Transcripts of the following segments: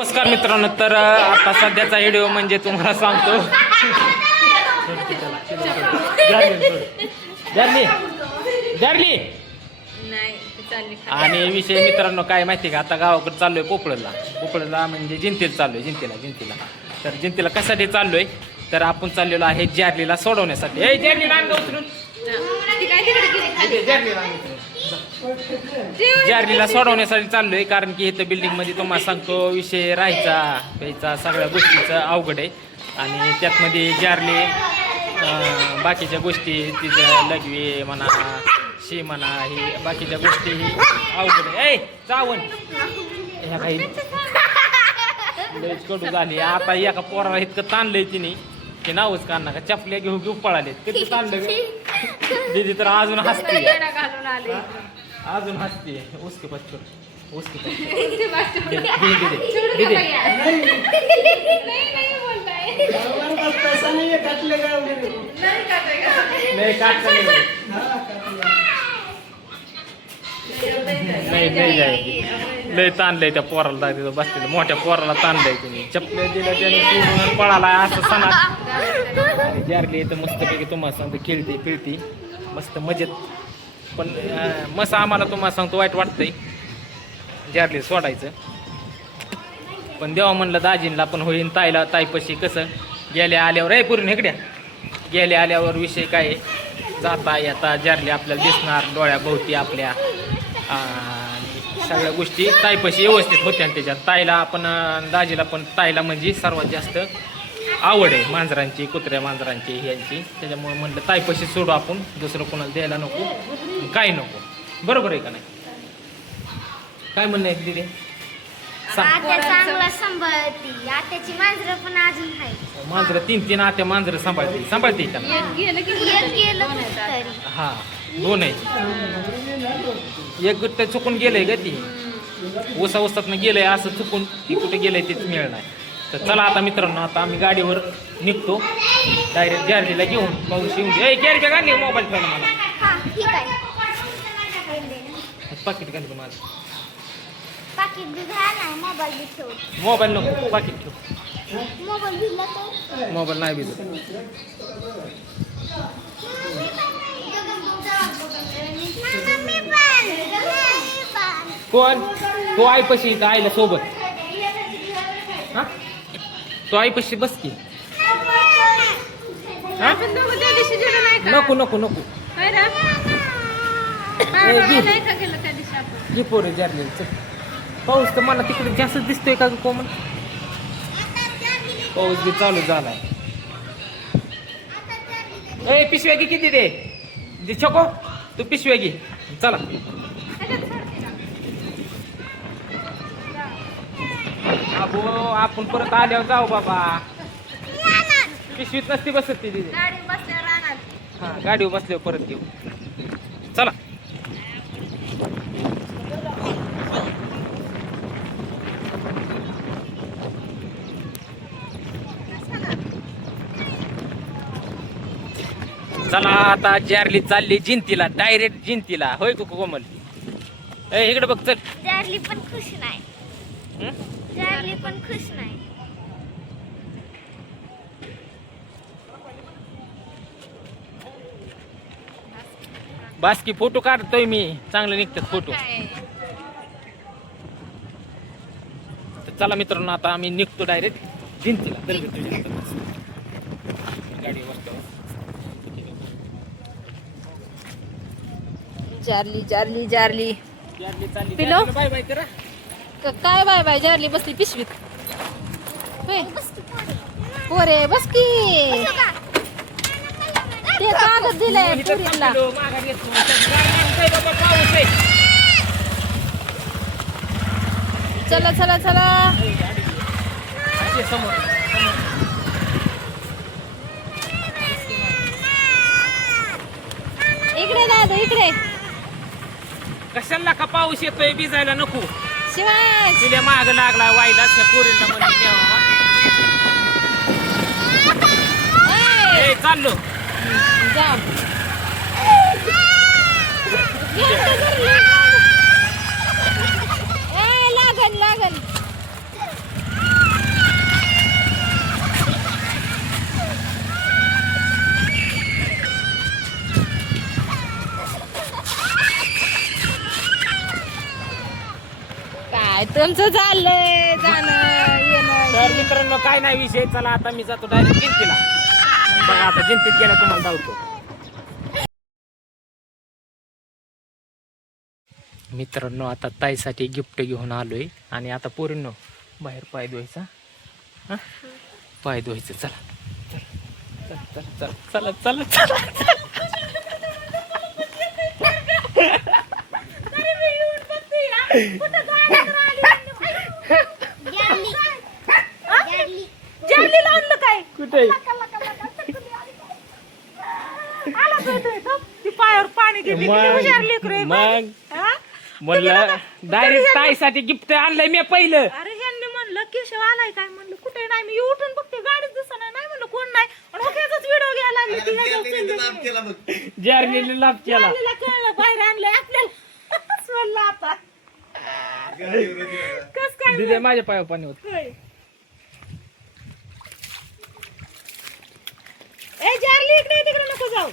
नमस्कार मित्रांनो, तर आता सध्याचा व्हिडिओ म्हणजे तुम्हाला सांगतो जारली आणि विषय मित्रांनो काय माहिती का, आता गावाकडे चाललोय पोपळला म्हणजे जिंतीला चाललोय, जिंतीला तर जिंतीला कशासाठी चाललोय तर आपण चाललेलो आहे जारलीला सोडवण्यासाठी. जारलीला सोडवण्यासाठी चाललोय, कारण की इथं बिल्डिंग मध्ये तुम्हाला सांगतो विषय राहायचा प्यायचा सगळ्या गोष्टीचं अवघड आहे. आणि त्यातमध्ये जारली बाकीच्या गोष्टी तिचं लघवी म्हणा शी म्हणा ही बाकीच्या गोष्टी ही अवघड आहे. चावण ह्या काही लयच कडू झाली. आता एका पोराला इतकं ताणलंय तिने ते नावच काढणार का चपल्या घेऊ पळाले किती ताणलं दीदी तर अजून हसते उसके पच्चर उसके लय ताणलंय त्या पोराला बसलेलं मोठ्या पोराला ताणलंय तुम्ही चपल्या दिल्या त्याने पळाला असं सणा. जारली तर मस्तपैकी तुम्हाला सांगतो खेळते पिळती मस्त मजेत. पण मस्त आम्हाला तुम्हाला सांगतो वाईट वाटतंय जारली सोडायचं, पण देवा म्हणलं दाजींना पण होईन ताईपशी कसं गेल्या आल्यावर आहे पूर्ण इकड्या गेल्या आल्यावर विषय काय जाता येता जारली आपल्याला दिसणार डोळ्याभोवती आपल्या सगळ्या गोष्टी ताईपशी व्यवस्थित होत्या. त्याच्यात ताईला आपण दाजीला पण ताईला म्हणजे सर्वात जास्त आवड आहे मांजरांची कुत्र्या मांजरांची ह्यांची, त्याच्यामुळे म्हणलं ताईपशी सोडू आपण, दुसरं कोणाला द्यायला नको काही नको. बरोबर आहे का नाही, काय म्हणणं आहे दिदी? मांजरं तीन आत्या मांजरं सांभाळते का? हा दोन आहे, एक गुट्ट चुकून गेलंय ग ती उसातनं गेलंय असं चुकून ती कुठे गेलंय तेच मिळणार. तर चला आता मित्रांनो, आता आम्ही गाडीवर निघतो डायरेक्ट जारलीला घेऊन पाऊस येऊन दे. कॅरी बॅग आणली मोबाईल ठेवला मला पाकिट घाल माझं मोबाईल नको पाकिट ठेव मोबाईल नाही भिजत. कोण तो आईपाशी इथं आईला सोबत हा तो आईपाशी बस की नको नको नको घे पोरे जारले. पाऊस तर मला तिकडे जास्त दिसतोय का कोमल, पाऊस बी चालू झालाय. ए पिशव्या घे किती दे छको तू पिशव्या घे. चला अबो आपण परत आल्यावर जाऊ बाबा, पिशवीत नसती बसत ती दिदी. हा गाडीवर बसल्यावर परत घेऊ. चला चला आता जारली चालली जिंतीला, डायरेक्ट जिंतीला. होय कुकू कोमल ए इकडे बघ चल. जारली पण खुश नाही, जारली पण खुश नाही. बास की फोटो काढतोय मी, चांगले निघतात फोटो. तर चला मित्रांनो, आता आम्ही निघतो डायरेक्ट जिंतीला. गाडी बसतो जारली जारली जारली चालली पिलो? बाय बाय करा. काय बाय बाय जारली बसली पिशवीत. होय पोरे बस की, ते कागद दिलंय पुरीला. चला चला चला इकडे दादा इकडे. कशाला का पाऊस येतोय भिजायला नको. शिवाय तिला माग लागला वाईला पोरीला म्हणजे चाललो जा लागन लागन. तुमचं चाललंय जाणं येणं. तर मित्रांनो काय नाही विषय, चला आता मी जातो डायरेक्ट जिंतीला. बघा आता जिंतीत गेला तुम्हाला धावतो. मित्रांनो आता ताईसाठी गिफ्ट घेऊन आलोय आणि आता पोरींनो बाहेर पाय धुवायचा. हा पाय धुवायचं. चला चला चला चला चला चला. जार्लीला आणलं काय कुठे ती पायावर पाणी घेतली हुशार लेकरू आहे. मग हा? म्हणलं डायरेक्ट ताईसाठी गिफ्ट आणलंय मी पहिलं. अरे ह्यांनी म्हणलं केशव आलाय काय, म्हणलं कुठे नाही, मी उठून बघते गाडीच दिसणार नाही, म्हणलं कोण नाही, आणि ओक्याचाच व्हिडिओ घ्यायला लागली ती जर्नीला लाभ केला. जार्लीला कळलं बाहेर आणलंय आपल्याला. सोडलं आता कस काय दिदे माझ्या पायावर पाणी होत. होय. ए जार्ली इकडे तिकडे नको जाऊ.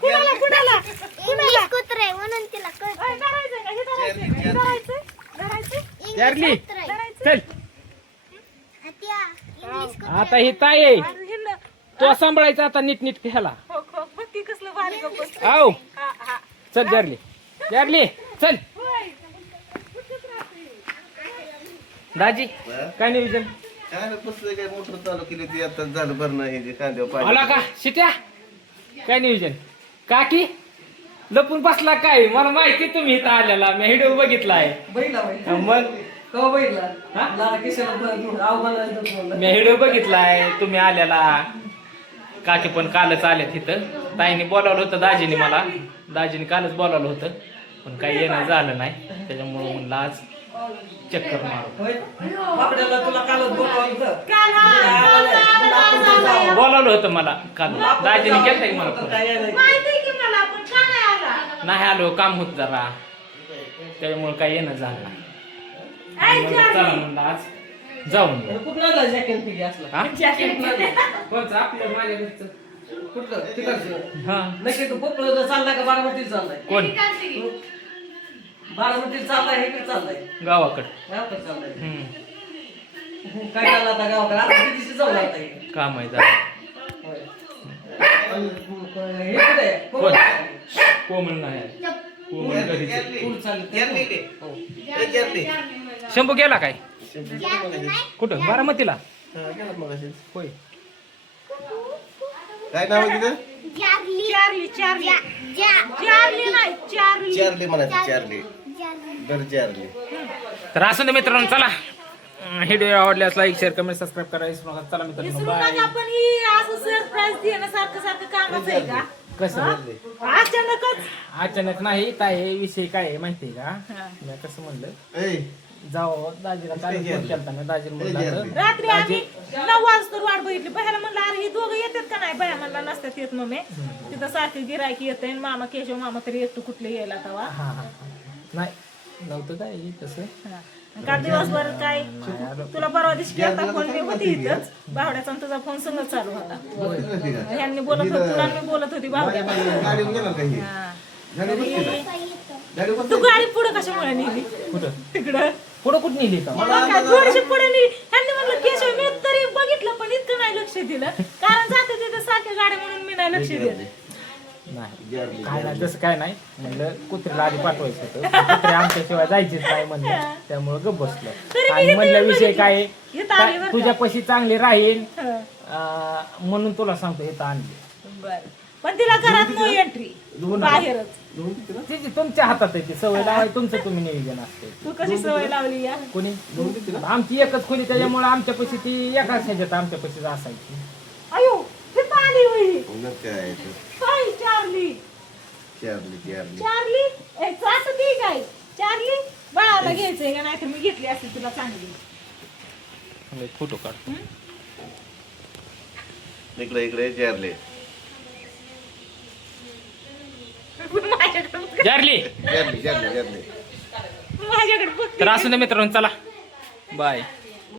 कुणाला कुणाला कुणाला कुत्रे म्हणून तिला कळत ओय, धरायचंय का? हे धरायचंय का? हे धरायचंय? धरायचंय? जर्ली धरायचंय? चल आता ही ताई आहे, अरे हे न- तो सांभाळायचा आता नीट नीट ह्याला. हो, हो, बघ की कसलं भारी गप्प. आव हा, हा. चल जर्ली जर्ली चल. होय. दाजी काय नियोजन काय पुस्तक काय मोटर चालू केली ती आता झालं बरं नाही हे कांद्यावर आला पाणी का शिट्या? काय नियोजन काकी लपून बसला काय? मला माहिती तुम्ही इथं आलेला, मी व्हिडिओ बघितलाय. मग मी व्हिडिओ बघितलाय तुम्ही आलेला. काकी पण कालच आल्या तिथं. ताईने बोलावलं होतं दाजीने मला, दाजीने कालच बोलावलं होतं पण काही येणं झालं नाही, त्याच्यामुळे म्हणलं आज चक्कर मारू. काल हा, बोलावलं होतं मला काल, दाजीने केलं की मला फोन. माहिती की मला, पण का नाही आला? नाही आलो, काम होत जरा, त्याच्यामुळे काही येणं झालं नाही. ऐ, म्हणलं जार्ली. चला म्हणलं आज जाऊन येऊ. हा? कोणचं? आपलं माझ्या घरचं. हा कोण? गावाकडं. काम आहे जरा. कोण? कोमल नाही. कोमल घरीच आहे. शंभू गेला काय? कुठं? बारामतीला. होय. काय नाव आहे तिथं? चार्ली चार्ली चार्ली नाही चार्ली. चार्ली म्हणायचं चार्ली बरं चार्ली. तर असं ना मित्रांनो, चला व्हिडिओ आवडल्यास लाईक शेअर कमेंट सबस्क्राईब करा विसरू नका. चला मित्रांनो विसरू बाय. नका. पण ही असं सरप्राईज देणं सारखं सारखं कामच आहे का? कसं? अचानकच. अचानक नाही. काय विषय काय आहे माहितीये का? मी कसं म्हणलं ऐ जाऊ दाजीला काल फोन केलता ना, दाजीला म्हणलं रात्री आम्ही 9 वाजता वाट बघितली. बह्याला म्हणलं अरे ही दोघं येतात का नाही? बह्या म्हणला नसतात येत मग मी तिथं सारखी गिरायकी येते. मामा केशव मामा तरी येतो कुठले यायला तवा. हा हा नाही नव्हतं काय तसं. काल दिवसभर काय तुला परवा दिवशी केलता फोन, मी होती इथंच. बावड्याचा आणि तुझा फोन संगत चालू होता. ह्यांनी बोलत होत तुला, मी बोलत होती बावड्या. गाडीवर गेला काही हा. गाडी तू गाडी पुढे कशामुळे नेली कुठं? तिकडं? पुढं कुठं नेली का? काय थोडीशी पुढे नेली. ह्यांनी म्हणलं केशव मी तरी बघितलं पण इतकं नाही लक्ष दिलं, कारण जाते तिथे सारख्या गाड्या म्हणून मी नाही लक्ष दिलं. नाही काय नाही तसं काय नाही. म्हणलं कुत्रीला आधी पाठवायचं होतं, कुत्रे आमच्याशिवाय जायचीच नाही म्हणलं, त्यामुळे गप तरी बसलं. मी आणि इथे म्हणलं विषय बघितलं. काय इथं आली बरं का? तुझ्यापाशी चांगली राहील हं. म्हणून तुला सांगतो इथं आणली. बरं. पण तिला घरात नो एंट्री, बाहेरच. तिची तुमच्या हातात आहे, ती सवय लावायची तुमचं तुम्ही नियोजन असते. तू कशी सवय लावली या? कोणी आमची एकच खोली, त्याच्यामुळे आमच्यापाशी ती एकाच ह्याच्यात आमच्यापाशी असायची. अयो तिथं आली होई. मग काय ते? काय चार्ली चार्ली चार्ली चार्ली असं ती काय चार्ली बाळाला घ्यायचंय का? नाही तर मी घेतली असती तुला चांगली. फोटो काढ. इकडे इकडे चार्ली माझ्याकडे जारली. चार्ली चार्ली चार्ली माझ्याकडे बघ. तर असू दे मित्रांनो, चला बाय.